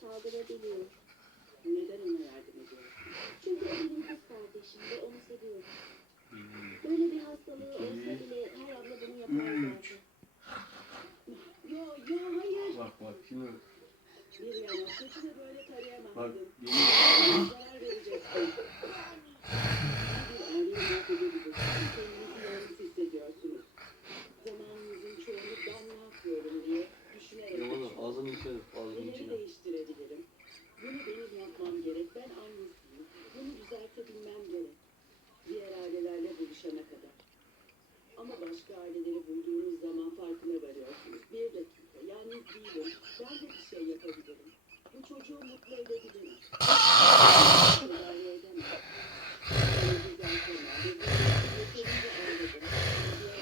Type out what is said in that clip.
saldırabiliyor. Neden ona yardım ediyorsun? Çünkü o benim kız kardeşim ve onu seviyorum. Böyle bir hastalığı olsa bile her abla bunu yapar zaten. Yo hayır. Bak şimdi. Bir yana saçını böyle Bak tarayamazdın. yemin